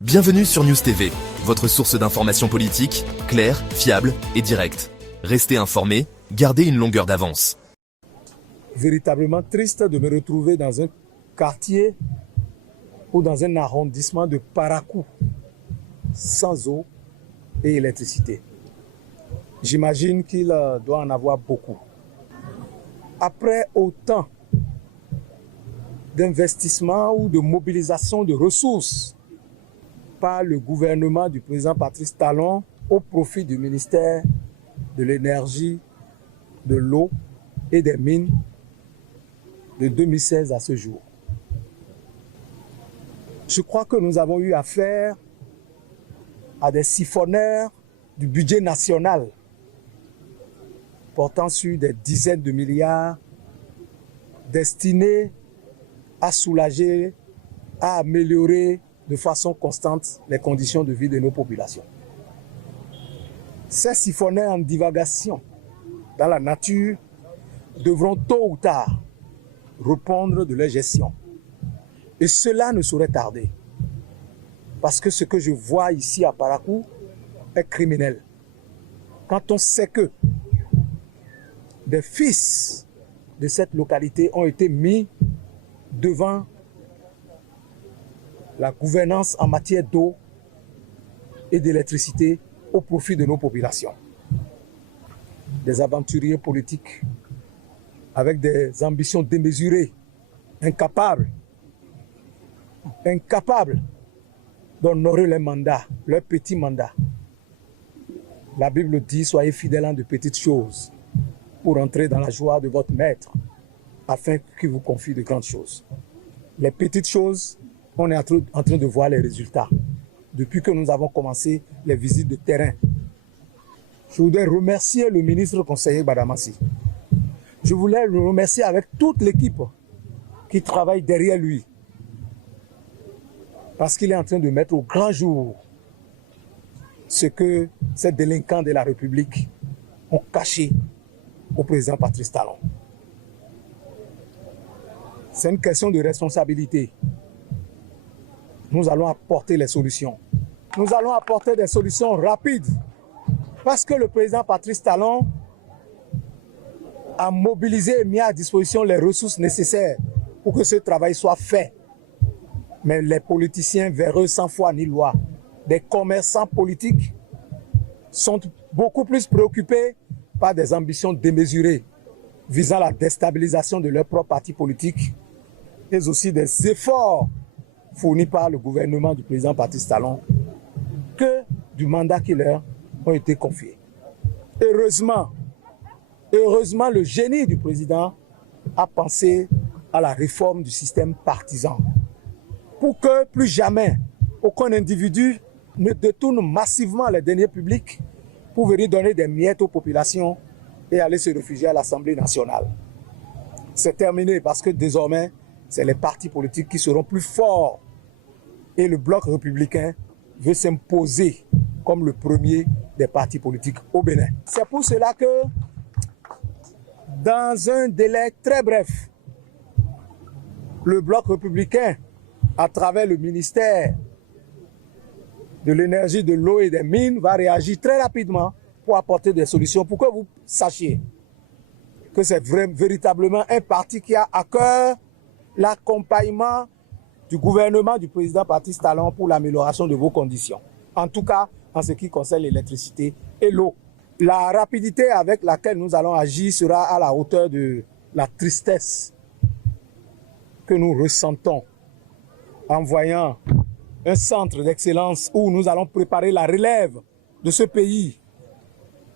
Bienvenue sur News TV, votre source d'information politique, claire, fiable et directe. Restez informés, gardez une longueur d'avance. Véritablement triste de me retrouver dans un quartier ou dans un arrondissement de Parakou, sans eau et électricité. J'imagine qu'il doit en avoir beaucoup. Après autant d'investissements ou de mobilisation de ressources par le gouvernement du président Patrice Talon au profit du ministère de l'énergie, de l'eau et des mines de 2016 à ce jour. Je crois que nous avons eu affaire à des siphonneurs du budget national portant sur des dizaines de milliards destinés à soulager, à améliorer de façon constante les conditions de vie de nos populations. Ces siphonneurs en divagation dans la nature devront tôt ou tard répondre de leur gestion. Et cela ne saurait tarder. Parce que ce que je vois ici à Parakou est criminel. Quand on sait que des fils de cette localité ont été mis devant la gouvernance en matière d'eau et d'électricité au profit de nos populations. Des aventuriers politiques avec des ambitions démesurées, incapables d'honorer leurs mandats, leurs petits mandats. La Bible dit, soyez fidèles en de petites choses pour entrer dans la joie de votre maître, afin qu'il vous confie de grandes choses. Les petites choses, on est en train de voir les résultats depuis que nous avons commencé les visites de terrain. Je voudrais remercier le ministre conseiller Badamassi. Je voulais le remercier avec toute l'équipe qui travaille derrière lui. Parce qu'il est en train de mettre au grand jour ce que ces délinquants de la République ont caché au président Patrice Talon. C'est une question de responsabilité. Nous allons apporter les solutions. Nous allons apporter des solutions rapides parce que le président Patrice Talon a mobilisé et mis à disposition les ressources nécessaires pour que ce travail soit fait. Mais les politiciens véreux sans foi ni loi, des commerçants politiques, sont beaucoup plus préoccupés par des ambitions démesurées visant la déstabilisation de leur propre parti politique, mais aussi des efforts fournis par le gouvernement du président Patrice Talon que du mandat qui leur ont été confiés. Heureusement, le génie du président a pensé à la réforme du système partisan pour que plus jamais aucun individu ne détourne massivement les deniers publics pour venir donner des miettes aux populations et aller se réfugier à l'Assemblée nationale. C'est terminé parce que désormais, c'est les partis politiques qui seront plus forts et le bloc républicain veut s'imposer comme le premier des partis politiques au Bénin. C'est pour cela que, dans un délai très bref, le bloc républicain, à travers le ministère de l'énergie, de l'eau et des mines, va réagir très rapidement pour apporter des solutions, pour que vous sachiez que c'est véritablement un parti qui a à cœur l'accompagnement du gouvernement du président Patrice Talon pour l'amélioration de vos conditions. En tout cas, en ce qui concerne l'électricité et l'eau. La rapidité avec laquelle nous allons agir sera à la hauteur de la tristesse que nous ressentons en voyant un centre d'excellence où nous allons préparer la relève de ce pays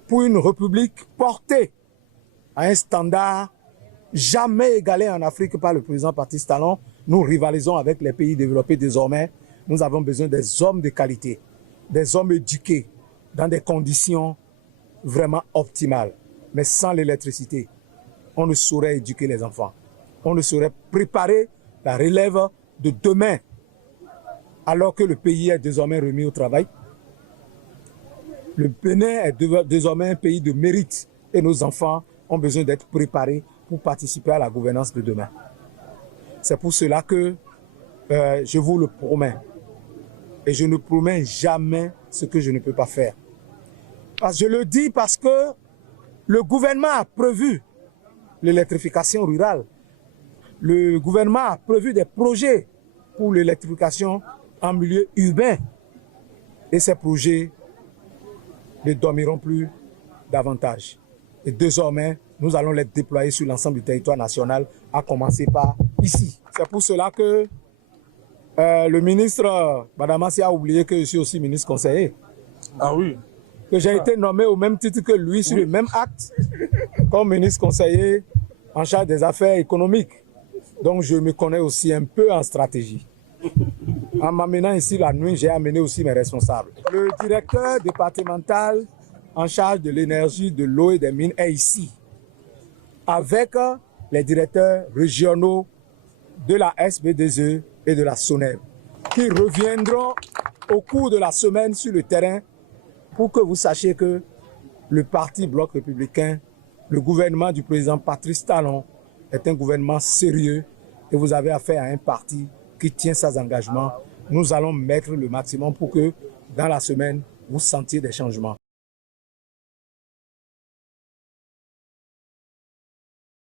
pour une république portée à un standard jamais égalé en Afrique par le président Patrice Talon. Nous rivalisons avec les pays développés désormais. Nous avons besoin des hommes de qualité, des hommes éduqués dans des conditions vraiment optimales. Mais sans l'électricité, on ne saurait éduquer les enfants. On ne saurait préparer la relève de demain, alors que le pays est désormais remis au travail. Le Bénin est désormais un pays de mérite et nos enfants ont besoin d'être préparés pour participer à la gouvernance de demain. C'est pour cela que je vous le promets, Et je ne promets jamais ce que je ne peux pas faire. Je le dis parce que le gouvernement a prévu l'électrification rurale. Le gouvernement a prévu des projets pour l'électrification en milieu urbain. Et ces projets ne dormiront plus davantage. Et désormais, nous allons les déployer sur l'ensemble du territoire national, à commencer par ici. C'est pour cela que le ministre Badamassi a oublié que je suis aussi ministre conseiller. Ah oui. Que j'ai été nommé au même titre que lui, sur le même acte, comme ministre conseiller en charge des affaires économiques. Donc je me connais aussi un peu en stratégie. En m'amenant ici la nuit, j'ai amené aussi mes responsables. Le directeur départemental en charge de l'énergie, de l'eau et des mines est ici, avec les directeurs régionaux de la SBDE et de la SONER, qui reviendront au cours de la semaine sur le terrain pour que vous sachiez que le parti Bloc républicain, le gouvernement du président Patrice Talon, est un gouvernement sérieux et vous avez affaire à un parti qui tient ses engagements. Nous allons mettre le maximum pour que dans la semaine, vous sentiez des changements.